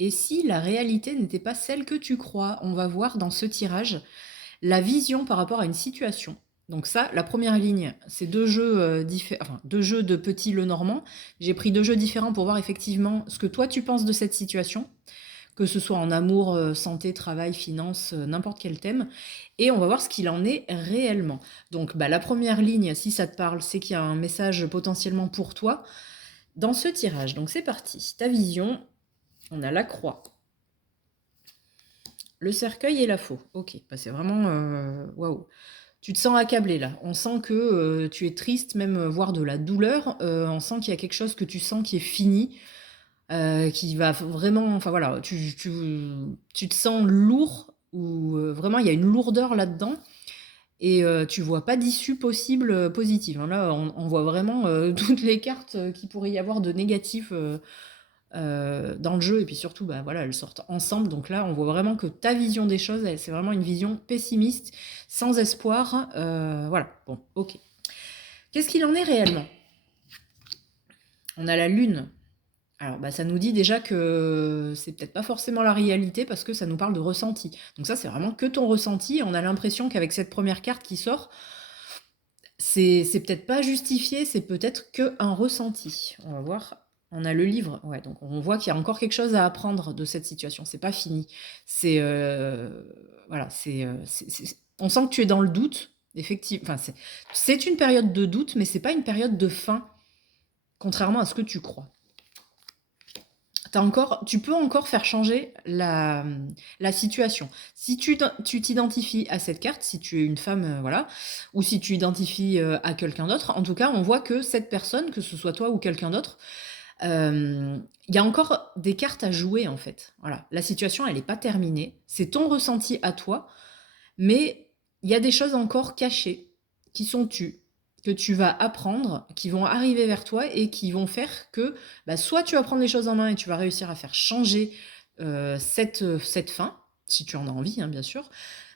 Et si la réalité n'était pas celle que tu crois? On va voir dans ce tirage la vision par rapport à une situation. Donc ça, la première ligne, c'est 2 jeux, enfin 2 jeux de petit Lenormand. J'ai pris 2 jeux différents pour voir effectivement ce que toi tu penses de cette situation, que ce soit en amour, santé, travail, finances, n'importe quel thème, et on va voir ce qu'il en est réellement. Donc bah, la première ligne, si ça te parle, c'est qu'il y a un message potentiellement pour toi dans ce tirage. Donc c'est parti. Ta vision, on a la croix, le cercueil et la faux. Ok, bah, c'est vraiment... waouh. Tu te sens accablé là. On sent que tu es triste, même voire de la douleur. On sent qu'il y a quelque chose que tu sens qui est fini, qui va vraiment. Enfin voilà, tu te sens lourd ou vraiment il y a une lourdeur là-dedans et tu vois pas d'issue possible positive, hein. Là, on voit vraiment toutes les cartes qu'il pourrait y avoir de négatif dans le jeu et puis surtout, bah, voilà, elles sortent ensemble. Donc là, on voit vraiment que ta vision des choses, c'est vraiment une vision pessimiste, sans espoir. Voilà, bon, ok. Qu'est-ce qu'il en est réellement? On a la lune. Alors, bah, ça nous dit déjà que c'est peut-être pas forcément la réalité parce que ça nous parle de ressenti. Donc ça, c'est vraiment que ton ressenti. On a l'impression qu'avec cette première carte qui sort, c'est peut-être pas justifié, c'est peut-être que un ressenti. On va voir. On a le livre, ouais, donc on voit qu'il y a encore quelque chose à apprendre de cette situation. C'est pas fini. C'est voilà, on sent que tu es dans le doute, effectivement. Enfin, c'est une période de doute, mais c'est pas une période de fin, contrairement à ce que tu crois. Tu peux encore faire changer la situation. Si tu t'identifies à cette carte, si tu es une femme, voilà, ou si tu identifies à quelqu'un d'autre, en tout cas, on voit que cette personne, que ce soit toi ou quelqu'un d'autre, il y a encore des cartes à jouer en fait. Voilà, la situation, elle n'est pas terminée. C'est ton ressenti à toi, mais il y a des choses encore cachées qui sont tues, que tu vas apprendre, qui vont arriver vers toi et qui vont faire que bah, soit tu vas prendre les choses en main et tu vas réussir à faire changer cette fin, si tu en as envie, hein, bien sûr.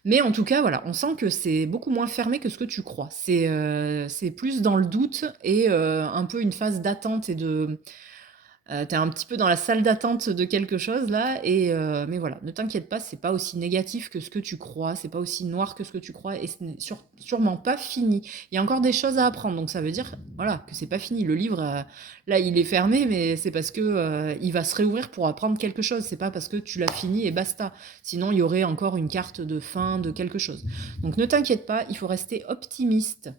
Mais en tout cas, voilà, on sent que c'est beaucoup moins fermé que ce que tu crois. C'est plus dans le doute et un peu une phase d'attente et de, tu un petit peu dans la salle d'attente de quelque chose là et mais voilà, ne t'inquiète pas, c'est pas aussi négatif que ce que tu crois, c'est pas aussi noir que ce que tu crois et ce n'est sûrement pas fini. Il y a encore des choses à apprendre, donc ça veut dire, voilà, que c'est pas fini. Le livre, là, il est fermé, mais c'est parce que, il va se réouvrir pour apprendre quelque chose. C'est pas parce que tu l'as fini et basta. Sinon, il y aurait encore une carte de fin de quelque chose. Donc ne t'inquiète pas, il faut rester optimiste